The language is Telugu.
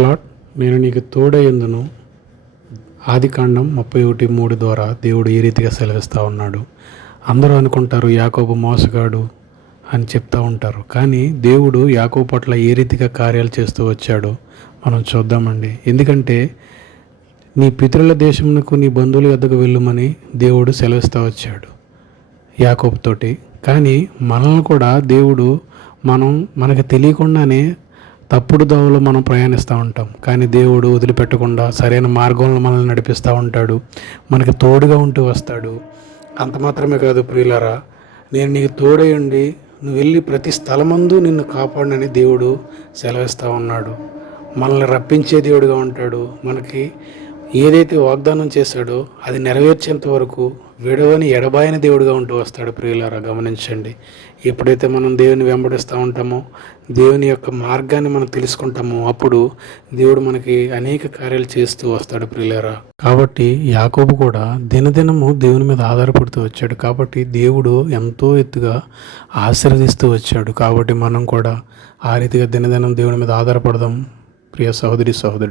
లార్డ్, నేను నీకు తోడయ్యుందును. ఆదికాండం 31:3 ద్వారా దేవుడు ఈ రీతిగా సెలవిస్తూ ఉన్నాడు. అందరూ అనుకుంటారు యాకోబు మోసగాడు అని చెప్తూ ఉంటారు. కానీ దేవుడు యాకోబు పట్ల ఏ రీతిగా కార్యాలు చేస్తూ వచ్చాడో మనం చూద్దామండి. ఎందుకంటే నీ పితరుల దేశమునకు నీ బంధువుల యొద్దకు వెళ్ళుమని దేవుడు సెలవిస్తూ వచ్చాడు యాకోబుతోటి. కానీ మనల్ని కూడా దేవుడు మనకు తెలియకుండానే తప్పుడు దోవలో మనం ప్రయాణిస్తూ ఉంటాం. కానీ దేవుడు వదిలిపెట్టకుండా సరైన మార్గంలో మనల్ని నడిపిస్తూ ఉంటాడు, మనకి తోడుగా ఉంటూ వస్తాడు. అంత మాత్రమే కాదు ప్రియులారా, నేను నీకు తోడై ఉండి నువ్వు వెళ్ళి ప్రతి స్థలమందు నిన్ను కాపాడనని దేవుడు సెలవిస్తూ ఉన్నాడు. మనల్ని రప్పించే దేవుడుగా ఉంటాడు. మనకి ఏదైతే వాగ్దానం చేశాడో అది నెరవేర్చేంత వరకు విడవని ఎడబాయని దేవుడిగా ఉంటూ వస్తాడు. ప్రియులారా గమనించండి, ఎప్పుడైతే మనం దేవుని వెంబడిస్తూ ఉంటామో, దేవుని యొక్క మార్గాన్ని మనం తెలుసుకుంటామో, అప్పుడు దేవుడు మనకి అనేక కార్యాలు చేస్తూ వస్తాడు ప్రియులారా. కాబట్టి యాకోబు కూడా దినదినము దేవుని మీద ఆధారపడుతూ వచ్చాడు. కాబట్టి దేవుడు ఎంతో ఎత్తుగా ఆశీర్వదిస్తూ వచ్చాడు. కాబట్టి మనం కూడా ఆ రీతిగా దినదినం దేవుని మీద ఆధారపడదాం ప్రియ సహోదరి సహోదరుడు.